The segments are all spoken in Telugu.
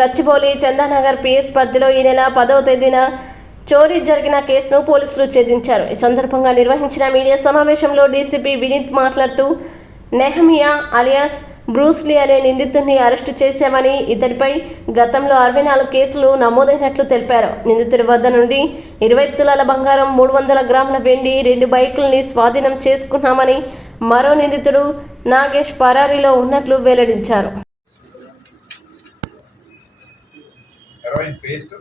గచ్చిబౌలి చందానగర్ పిఎస్ పరిధిలో ఈ నెల 10వ తేదీన చోరీ జరిగిన కేసును పోలీసులు ఛేదించారు. ఈ సందర్భంగా నిర్వహించిన మీడియా సమావేశంలో డీసీపీ వినీత్ మాట్లాడుతూ నెహమియా అలియాస్ బ్రూస్లీ అనే నిందితుడిని అరెస్టు చేశామని, ఇతడిపై గతంలో 64 కేసులు నమోదైనట్లు తెలిపారు. నిందితుడి వద్ద నుండి 20 తులాల బంగారం, 300 గ్రాముల వెండి, 2 బైకుల్ని స్వాధీనం చేసుకున్నామని, మరో నిందితుడు నాగేష్ పరారీలో ఉన్నట్లు వెల్లడించారు. హెరాయిన్ పేస్ట్,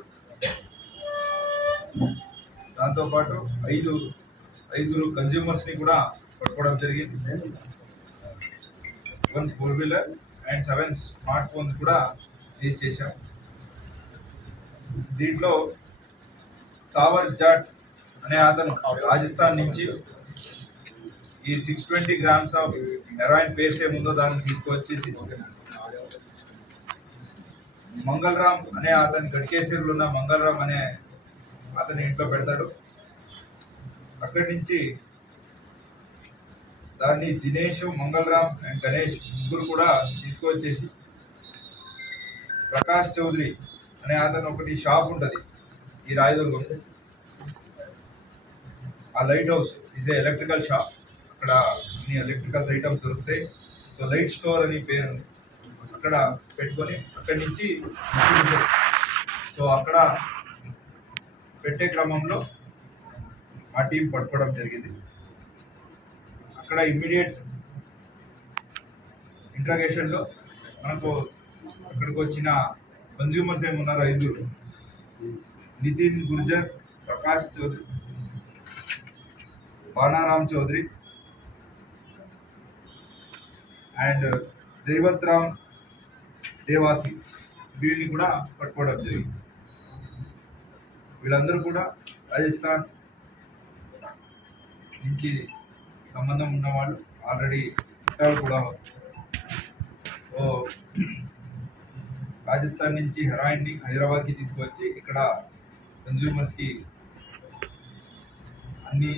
దాంతోపాటు ఐదుగురు కన్జ్యూమర్స్ని కూడా పట్టుకోవడం జరిగింది. 1 4-వీలర్ అండ్ 7 స్మార్ట్ ఫోన్స్ కూడా సీజ్ చేశాం. దీంట్లో సావర్ జాట్ అనే అతను రాజస్థాన్ నుంచి ఈ 620 గ్రామ్స్ ఆఫ్ హెరాయిన్ పేస్ట్ ఏముందో దాన్ని తీసుకువచ్చేసి మంగళరామ్ అనే అతని గడికేశ్వరులు ఉన్న మంగళరామ్ అనే అతని ఇంట్లో పెడతాడు. అక్కడి నుంచి దాన్ని దినేష్, మంగళరామ్ అండ్ గణేష్ ముగ్గురు కూడా తీసుకువచ్చేసి ప్రకాష్ చౌదరి అనే అతను ఒకటి షాప్ ఉంటుంది ఈ రాయదుర్గం, ఆ light house is a electrical shop. అక్కడ అన్ని ఎలక్ట్రికల్స్ ఐటమ్స్ దొరుకుతాయి. సో లైట్ స్టోర్ అని పేరు అక్కడ పెట్టుకొని అక్కడి నుంచి సో అక్కడ పెట్టే క్రమంలో మా టీం పట్టుకోవడం జరిగింది. అక్కడ ఇమ్మీడియట్ ఇంట్రాగేషన్లో మనకు అక్కడికి వచ్చిన కన్జ్యూమర్స్ ఏమున్నారు 5: నితిన్ గుర్జర్, ప్రకాష్ చౌదరి, బానారామ్ చౌదరి అండ్ జైవత్ రామ్ దేవాసి, వీళ్ళని కూడా పట్టుకోవడం జరిగింది. వీళ్ళందరూ కూడా రాజస్థాన్ నుంచి సంబంధం ఉన్నవాళ్ళు, ఆల్రెడీ చుట్టాలు కూడా. రాజస్థాన్ నుంచి హెరాయిన్ని హైదరాబాద్కి తీసుకువచ్చి ఇక్కడ కన్జ్యూమర్స్కి అన్ని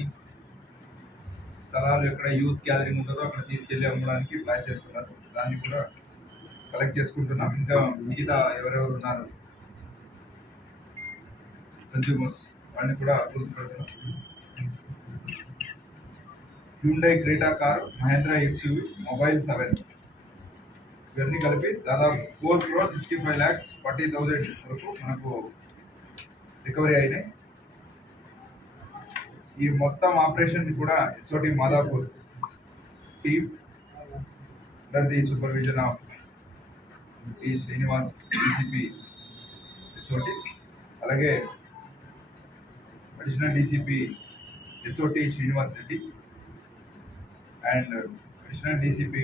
స్థలాలు ఎక్కడ యూత్ గ్యాదరింగ్ ఉంటుందో అక్కడ తీసుకెళ్ళి అమ్మడానికి ప్లాన్ చేసుకున్నారు. దాన్ని కూడా కలెక్ట్ చేసుకుంటున్నాం. ఇంకా మిగతా ఎవరెవరు ఉన్నారు కన్జ్యూమర్స్ వాళ్ళని కూడా గుర్తుపెడుతున్నాం. Hyundai Creta car, Mahindra XUV, mobile 7 ఇవన్నీ కలిపి దాదాపు 4,65,40,000 వరకు మనకు రికవరీ అయినాయి. ఈ మొత్తం ఆపరేషన్ కూడా SOT Madhapur team under the supervision of T Srinivas DCP SOT, అలాగే additional DCP SOT Srinivas Reddy and additional DCP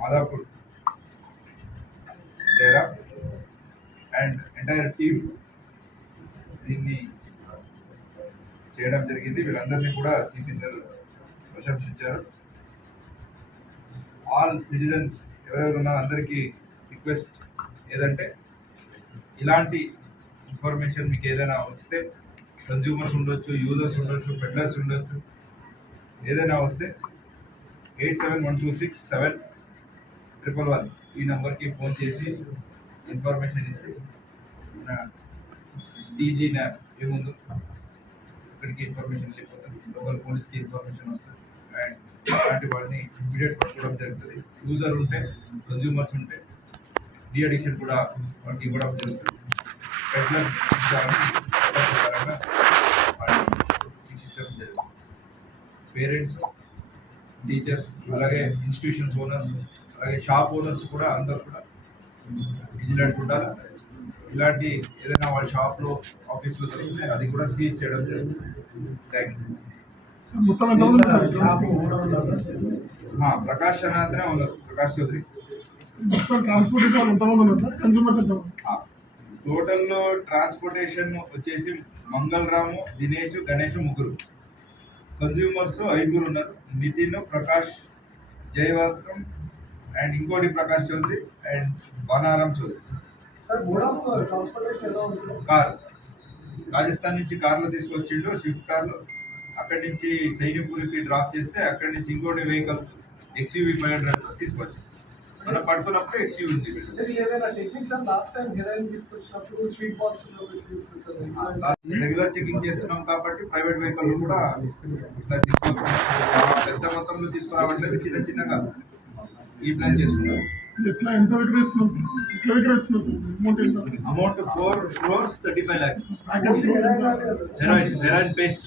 Madhapur దేరా అండ్ ఎంటైర్ టీమ్ దీన్ని చేయడం జరిగింది. వీళ్ళందరినీ కూడా సిపి సార్ ప్రశంసించారు. ఆల్ సిటిజన్స్ ఎవరెవరు ఉన్నారో అందరికీ రిక్వెస్ట్ ఏదంటే, ఇలాంటి ఇన్ఫర్మేషన్ మీకు ఏదైనా వస్తే, కన్జ్యూమర్స్ ఉండొచ్చు, యూజర్స్ ఉండొచ్చు, పెడ్లర్స్ ఉండొచ్చు, ఏదైనా వస్తే 87126711 ఈ నెంబర్కి ఫోన్ చేసి ఇన్ఫర్మేషన్ ఇస్తే టీజీ న్యాప్ ఏముందో ఇక్కడికి ఇన్ఫర్మేషన్ వెళ్ళిపోతుంది, లోకల్ పోలీస్కి ఇన్ఫర్మేషన్ వస్తుంది అండ్ అలాంటి వాటిని ఇమీడియట్ పట్టుకోవడం జరుగుతుంది. యూజర్ ఉంటే, కన్జ్యూమర్స్ ఉంటే డీ అడిక్షన్ కూడా వాటికి ఇవ్వడం జరుగుతుంది. పెడ్లర్స్ శిక్షించడం జరుగుతుంది. పేరెంట్స్, టీచర్స్, అలాగే ఇన్స్టిట్యూషన్స్ ఓనర్స్, అలాగే షాప్ ఓనర్స్ కూడా అందరూ కూడా విజిలెంట్ ఉండాలి. ఇలాంటి ఏదైనా వాళ్ళ షాప్లో, ఆఫీస్లో దొరికితే అది కూడా సీజ్ చేయడం జరుగుతుంది. Thank you. ప్రకాష్ అనే అతనే ఉన్నారు, ప్రకాష్ చౌదరి. టోటల్లో ట్రాన్స్పోర్టేషన్ వచ్చేసి మంగళరాము, దినేష్, గణేష్ ముగ్గురు. కన్జ్యూమర్స్ 5 ఉన్నారు, నితిన్, ప్రకాష్, జయవర్ధన్ అండ్ ఇంకోటి ప్రకాష్ చౌదరి అండ్ బానారామ్ చౌదరి. కార్ రాజస్థాన్ నుంచి కార్లో తీసుకొచ్చిండు, స్విఫ్ట్ కార్లో. అక్కడి నుంచి సైనిపూర్కి డ్రాప్ చేస్తే అక్కడి నుంచి ఇంకోటి వెహికల్ XUV 500 తీసుకొచ్చారు. మనం పడుతున్నప్పుడు ఎక్సీ ఉంది. రెగ్యులర్ చెకింగ్ చేస్తున్నాం కాబట్టి ప్రైవేట్ వెహికల్ కూడా ఇట్లా తీసుకొస్తున్నాం. పెద్ద మొత్తంలో తీసుకురావట్లేదు, చిన్న చిన్నగా ఈ ప్లాన్ చేసుకున్నాం. Amount 4.35 lakhs. హెరాయిన్ పేస్ట్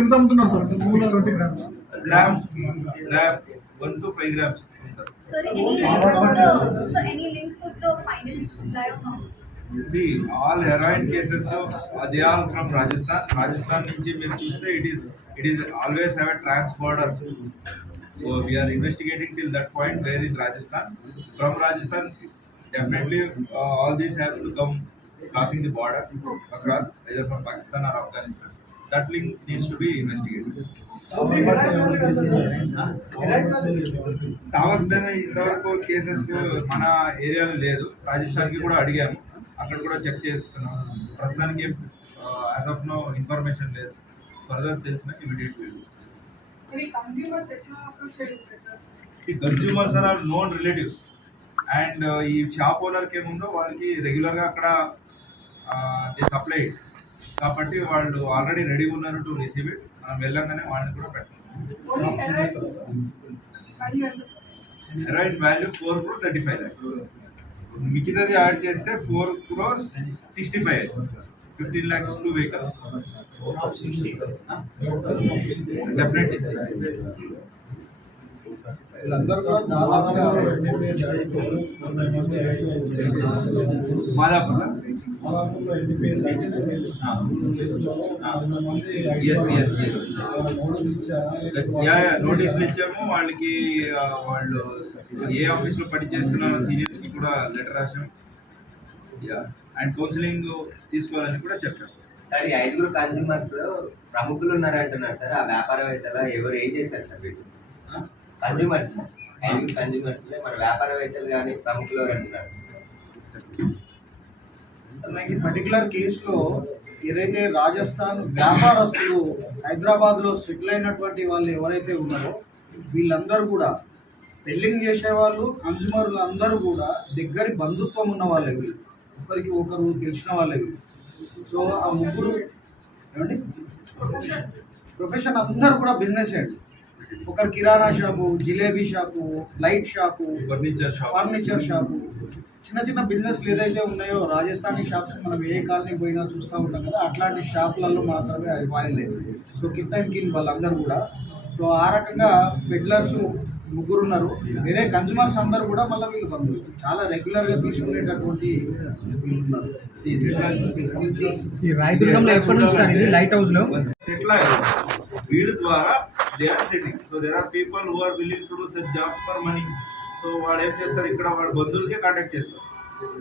ఎంత అమ్ముతున్నారు sir? Grams 1 to 5 grams. So any links of the final supply of amount? See, all heroin cases, they are from Rajasthan. Rajasthan nunchi meer chuste it is always have a trans-border. So we are investigating till that point where in Rajasthan. From Rajasthan, definitely all these have to come crossing the border across either from Pakistan or Afghanistan. That link needs to be investigated. సావత్ మీద ఇంతవరకు కేసెస్ మన ఏరియాలో లేదు. రాజస్థాన్కి కూడా అడిగాము, అక్కడ కూడా చెక్ చేస్తున్నాం. ప్రస్తుతానికి యాజ్ ఆఫ్ నో ఇన్ఫర్మేషన్ లేదు. ఫర్దర్ తెలిసిన ఇమీడియట్ ఈ consumers are known relatives and ఈ షాప్ ఓనర్కి ఏముందో వాళ్ళకి రెగ్యులర్గా అక్కడ సప్లై కాబట్టి వాళ్ళు ఆల్రెడీ రెడీ ఉన్నారు టు రిసీవ్ ఇట్. మనం వెళ్ళంగానే వాళ్ళని కూడా పెట్టాం. Heroin value 4.35 lakhs. మిగతాది యాడ్ చేస్తే 4.65 crores, 15 lakhs 2 vehicles. Definitely. Madhapur నోటీసులు ఇచ్చాము వాళ్ళకి. వాళ్ళు ఏ ఆఫీస్లో పని చేస్తున్న సీనియర్స్కి కూడా లెటర్ రాసాము అండ్ కౌన్సిలింగ్ తీసుకోవాలని కూడా చెప్పాము. సార్, ఈ 5 కన్స్యూమర్స్ ప్రముఖులు ఉన్నారంటున్నారు సార్. ఆ వ్యాపారవేత్తలు ఎవరు ఏం చేశారు సార్? వీళ్ళు కన్స్యూమర్స్ 5 కన్స్యూమర్స్ మన వ్యాపారవేత్తలు కానీ ప్రముఖులు అంటున్నారు. ఈ పర్టికులర్ కేసులో ఏదైతే రాజస్థాన్ వ్యాపారస్తులు హైదరాబాద్లో సెటిల్ అయినటువంటి వాళ్ళు ఎవరైతే ఉన్నారో వీళ్ళందరూ కూడా పెళ్ళింగ్ చేసేవాళ్ళు, కన్స్యూమర్లు అందరూ కూడా దగ్గరి బంధుత్వం ఉన్న వాళ్ళే. వీళ్ళు ఒకరికి ఒకరు తెలిసిన వాళ్ళే. సో ఆ ముగ్గురు ఏమండి ప్రొఫెషన్ అందరూ కూడా బిజినెస్ అండి. ఒకరు kirana shop, jalebi shop, light shop, furniture shop, చిన్న చిన్న బిజినెస్లు ఏదైతే ఉన్నాయో రాజస్థానీ షాప్స్ మనం ఏ కాలనీకి పోయినా చూస్తూ ఉంటాం కదా, అట్లాంటి షాపులలో మాత్రమే అవి వాయలేదు. సో కింద వాళ్ళందరూ కూడా సో ఆ రకంగా పెడ్లర్స్ ముగ్గురు ఉన్నారు. వేరే కన్స్యూమర్స్ అందరూ కూడా మళ్ళీ వీళ్ళు బంధువులు చాలా రెగ్యులర్గా తీసుకునేటటువంటి వీళ్ళు ఉన్నారు. ఈ రాయదుర్గంలో ఎప్పటి నుంచి సార్ ఇది లైట్ హౌస్ లో సెటిల్ అయ్యారు వీళ్ళ ద్వారా they are setting. So there are people who are willing to do such jobs for money. సో వాడు ఏం చేస్తారు, ఇక్కడ వాడు బంధువులకే కాంటాక్ట్ చేస్తారు.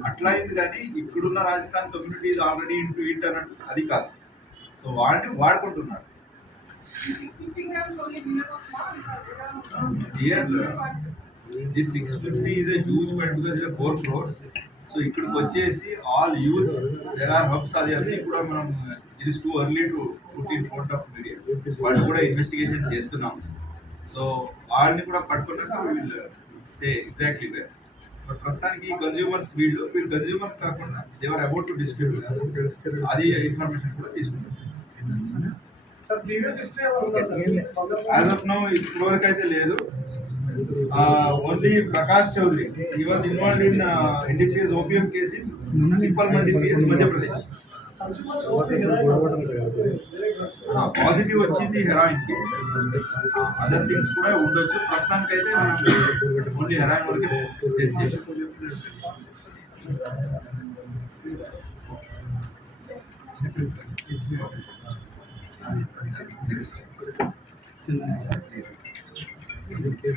అట్లా అయింది కానీ ఇక్కడున్న Rajasthan community is already into it అన్నట్టు అది కాదు. సో వాడిని వాడుకుంటున్నారు. This 650 is a huge point because it's a 4 crores. So ఇక్కడికి వచ్చేసి all youth there are hubs అది అన్నీ కూడా మనం it is too early to put in front of media. వాళ్ళు కూడా ఇన్వెస్టిగేషన్ చేస్తున్నాం. సో వాళ్ళని కూడా పట్టుకున్నాక వీళ్ళు సే ఎగ్జాక్ట్లీ వే. బట్ ప్రస్తుతానికి కన్స్యూమర్స్ వీళ్ళు కన్స్యూమర్స్ కాకుండా they are about to distribute అది ఇన్ఫర్మేషన్ కూడా తీసుకుంటాం. యాజ్ ఆఫ్ నౌ ఇప్పటివరకు అయితే లేదు. Only Prakash Chaudhary he was involved in NDPS OPM case in Pippal Mandi PS Madhya Pradesh. Positive వచ్చింది హెరాయిన్ కి. అదర్ థింగ్స్ కూడా ఉండొచ్చు. ప్రస్తుతానికి అయితే మనం ఓన్లీ హెరాయిన్ వరకే టెస్ట్ చేసాం.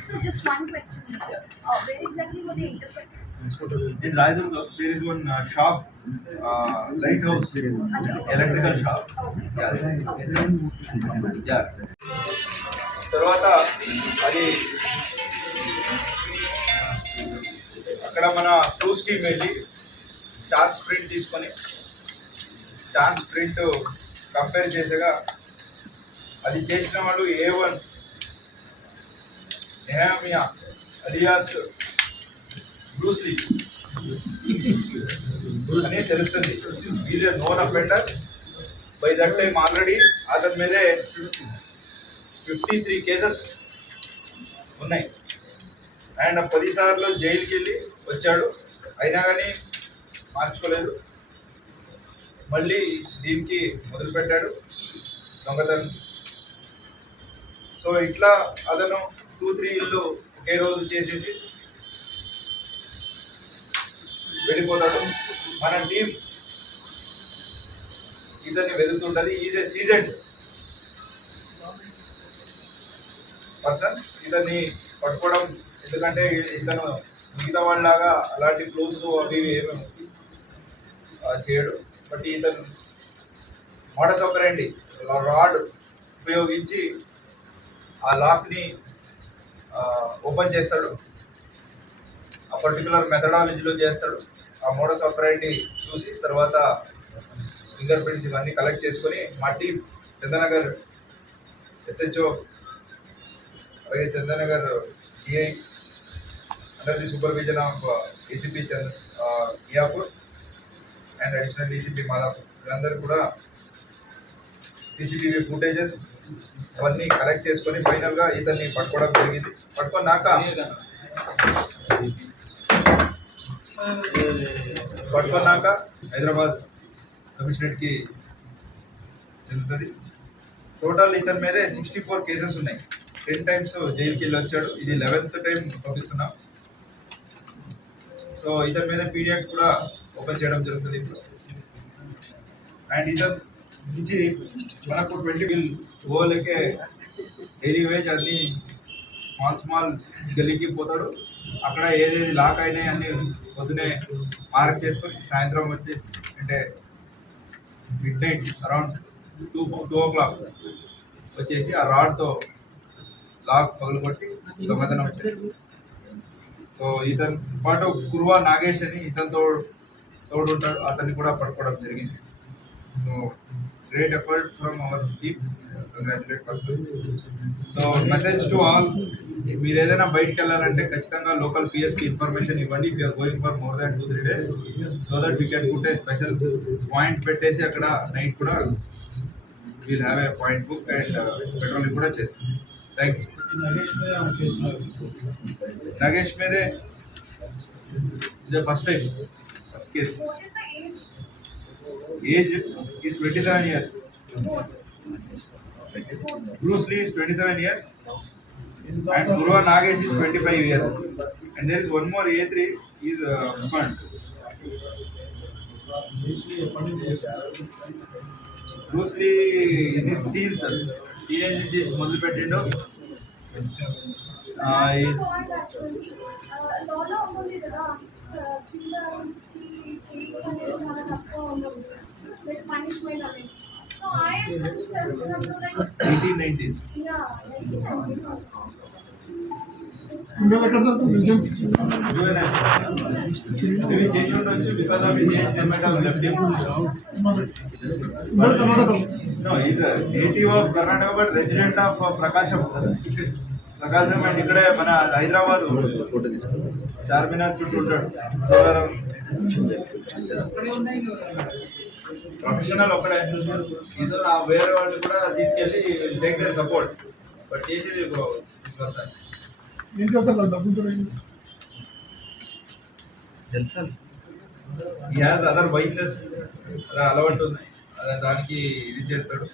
So just one question. Where exactly were they intersecting? In Raidurga, there is one shop, lighthouse, electrical shop. Yeah. తర్వాత అది అక్కడ మన క్రూజ్ టీమ్ వెళ్ళి ఛాన్స్ ప్రింట్ తీసుకొని ఛాన్స్ ప్రింట్ కంపేర్ చేసేగా అది చేసిన వాళ్ళు A1 నెహమియా అలియాస్ బ్రూస్లీ అని తెలుస్తుంది. Is a known offender. By that time already అతని మీదే 53 కేసెస్ ఉన్నాయి. ఆయన 10 సార్లు జైలుకి వెళ్ళి వచ్చాడు, అయినా కానీ మార్చుకోలేదు. మళ్ళీ దీనికి మొదలుపెట్టాడు దొంగతనం. సో ఇట్లా అతను 2-3 ఇళ్ళు ఒకే రోజు చేసేసి వెళ్ళిపోతాడు. మన టీం ఇతన్ని వెతుకుతుంటుంది. Is a సీజెండ్ person. ఇతన్ని పట్టుకోవడం, ఎందుకంటే ఇతను మిగతా వాళ్ళలాగా అలాంటి క్లోజ్ అవి ఏమి చేయడు. బట్ ఇతను మోడస్ ఆపరెండి రాడ్ ఉపయోగించి ఆ లాక్ని ఓపెన్ చేస్తాడు. ఆ పర్టికులర్ మెథడాలజీలో చేస్తాడు. ఆ మోడస్ ఆపరెండి చూసి తర్వాత ఫింగర్ ప్రింట్స్ ఇవన్నీ కలెక్ట్ చేసుకొని మా టీం చందనగర్ SHO అలాగే Chandanagar DI under the supervision of ACP Miyapur and additional DCP Madhapur వీళ్ళందరూ కూడా CCTV ఫుటేజెస్ అవన్నీ కలెక్ట్ చేసుకొని ఫైనల్గా ఇతన్ని పట్టుకోవడం జరిగింది. పట్టుకున్నాక హైదరాబాద్ కమిషనరేట్కి చెందుతుంది. టోటల్ ఇతని మీదే 64 కేసెస్ ఉన్నాయి. 10 times జైలుకి వెళ్ళి వచ్చాడు. ఇది 11th టైం పంపిస్తున్నాం. సో ఇతని మీద పీడియాక్ కూడా ఓపెన్ చేయడం జరుగుతుంది ఇప్పుడు. అండ్ ఇతని నుంచి మనకు 20 will ఓవర్లకే డైలీ వేజ్ అన్ని స్మాల్ గల్లీకి పోతాడు. అక్కడ ఏదేది లాక్ అయినాయి అన్ని పొద్దునే మార్క్ చేసుకొని సాయంత్రం వచ్చేసి అంటే మిడ్ నైట్ అరౌండ్ 2 o'clock వచ్చేసి ఆ రాడ్తో లాక్ పగలగొట్టి దొంగతనం వచ్చేది. సో ఇతని పాటు కుర్వా నాగేష్ అని ఇతనితో తోడు ఉంటాడు, అతన్ని కూడా పట్టుకోవడం జరిగింది. So great effort from our team. Congratulate first. So message to all, మీరు ఏదైనా బయటకు వెళ్ళాలంటే ఖచ్చితంగా లోకల్ పిఎస్కి ఇన్ఫర్మేషన్ ఇవ్వండి. If you're going for more than 2-3 days so that we can put a special point పెట్టేసి అక్కడ నైట్ కూడా we'll have a point book and patrolling కూడా చేస్తాం. Thank you. నాగేష్ మీదే ఇదే first time first case. What is the age? Age is 27 years. Bruce Lee is 27 years. And Kurva Nagesh is 25 years. And there is one more A3, he is husband. Bruce Lee in his teens, teenage నుంచి మొదలు పెట్టిండు. లాలో ఉంటుంది కదా, చిల్డ్రన్స్కి కేక్స్ అనేది చాలా తక్కువ ఉండదు, లైక్ పనిష్మెంట్ అనేది. సో ఆ ఏజ్ నుంచి చేస్తున్నప్పుడు లైక్ 18-19. ఇవి చేసి ఉండొచ్చు because of his age they might have left him. No, he is a native of Karnataka but resident of Prakasham. And ఇక్కడే మన హైదరాబాద్ చార్మినార్ చుట్టూ ఉంటాడు. ప్రొఫెషనల్ ఒకడే. ఇది నా వేరే వాళ్ళు కూడా తీసుకెళ్ళి టేక్ దేర్ సపోర్ట్. బట్ చేసేది he has other vices, అలవాటు ఉన్నాయి, దానికి ఇది చేస్తాడు.